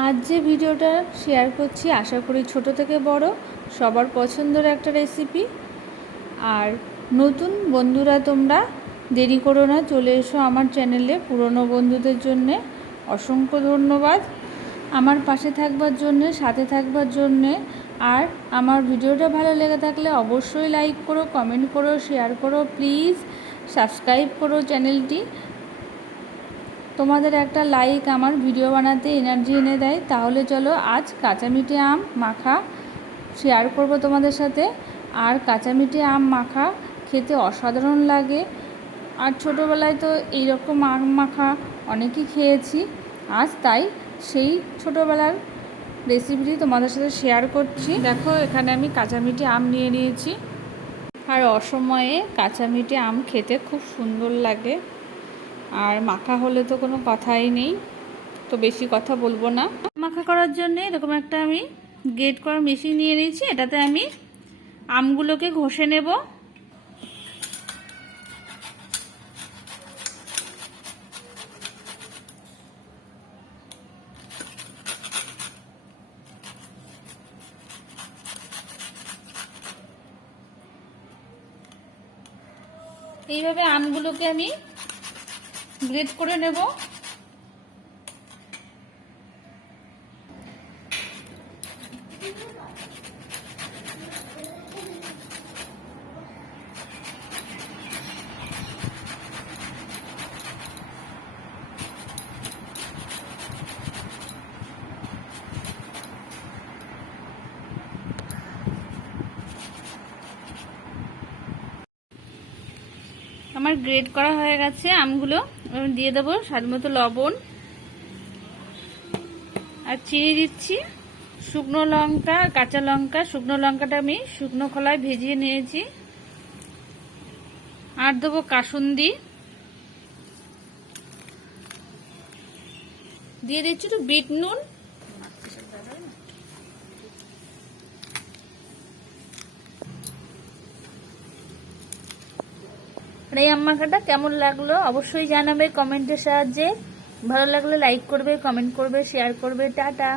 আজ যে ভিডিওটা শেয়ার করছি আশা করি ছোট থেকে বড় সবার পছন্দের একটা রেসিপি। আর নতুন বন্ধুরা তোমরা দেরি করো না, চলে এসো আমার চ্যানেলে। পুরনো বন্ধুদের জন্যে অসংখ্য ধন্যবাদ আমার পাশে থাকবার জন্যে, সাথে থাকবার জন্যে। আর আমার ভিডিওটা ভালো লেগে থাকলে অবশ্যই লাইক করো, কমেন্ট করো, শেয়ার করো, প্লিজ সাবস্ক্রাইব করো চ্যানেলটি। তোমাদের একটা লাইক আমার ভিডিও বানাতে এনার্জি এনে দেয়। তাহলে চলো আজ কাঁচা মিঠে আম মাখা শেয়ার করব তোমাদের সাথে। আর কাঁচা মিঠে আম মাখা খেতে অসাধারণ লাগে। আর ছোটোবেলায় তো এইরকম আম মাখা অনেকেই খেয়েছি। আজ তাই সেই ছোটোবেলার রেসিপিটি তোমাদের সাথে শেয়ার করছি। দেখো এখানে আমি কাঁচা মিঠে আম নিয়ে নিয়েছি। আর অসময়ে কাঁচা মিঠে আম খেতে খুব সুন্দর লাগে। আর মাখা হলে তো কোনো কথাই নেই, তো বেশি কথা বলবো না। মাখা করার জন্য এরকম একটা আমি গ্রেট করার মেশিন নিয়ে নিয়েছি। এটাতে আমি আমগুলোকে ঘষে নেব। এইভাবে আমগুলোকে আমি গ্রেট করে নেব। আমার গ্রেট করা হয়ে গেছে আমগুলো। আমি দিয়ে দেবো স্বাদ মতো লবণ আর চিনি দিচ্ছি, শুকনো লঙ্কা, কাঁচা লঙ্কা। শুকনো লঙ্কাটা আমি শুকনো খোলায় ভেজিয়ে নিয়েছি। আর দেবো কাসুন্দি, দিয়ে দিচ্ছি একটু বিট নুন। আর এই আম মাখাটা কেমন লাগলো অবশ্যই জানাবে কমেন্টের সাহায্যে। ভালো লাগলে লাইক করবে, কমেন্ট করবে, শেয়ার করবে। টাটা।